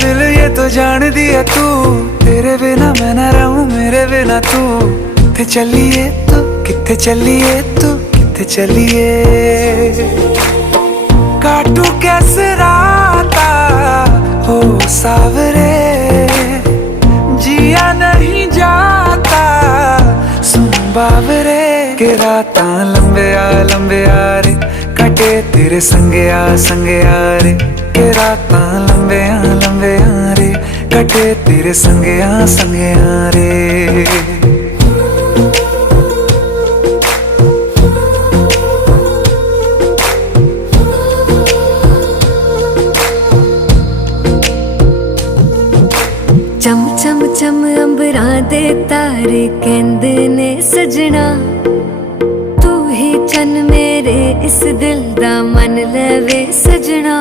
दिल ये तो जान दिया तू, तेरे बिना मैं ना रहूं मेरे बिना तू। किथे चलिए तू, किथे चलिए तू, किथे चलिए। काटू कैसे राता हो सावरे, जिया नहीं जाता सुन बावरे। के राता लंबे आ रे, कटे तेरे संगे आ रे। के राता लंबे आ रे, कटे तेरे संगे आ रे। चम चम चम अंबरां दे तारे कहंदे ने सजना, तू ही चन मेरे इस दिल दा मन लवे सजना।